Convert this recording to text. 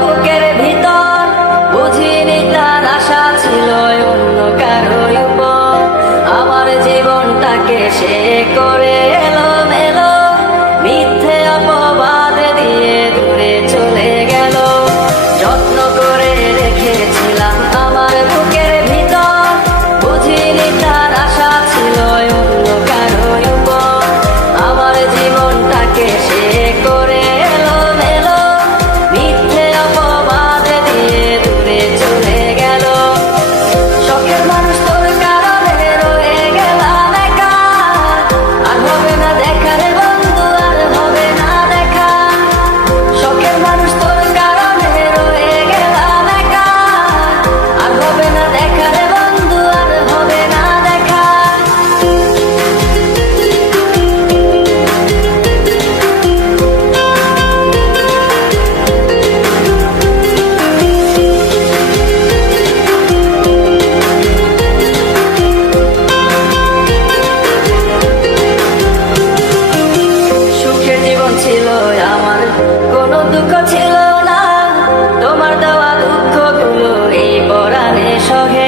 বুকের ভিতর তার আশা ছিল অন্য আমার জীবনটাকে সে করে দুঃখ ছিল না। তোমার দেওয়া দুঃখগুলো এই পরাণে সহে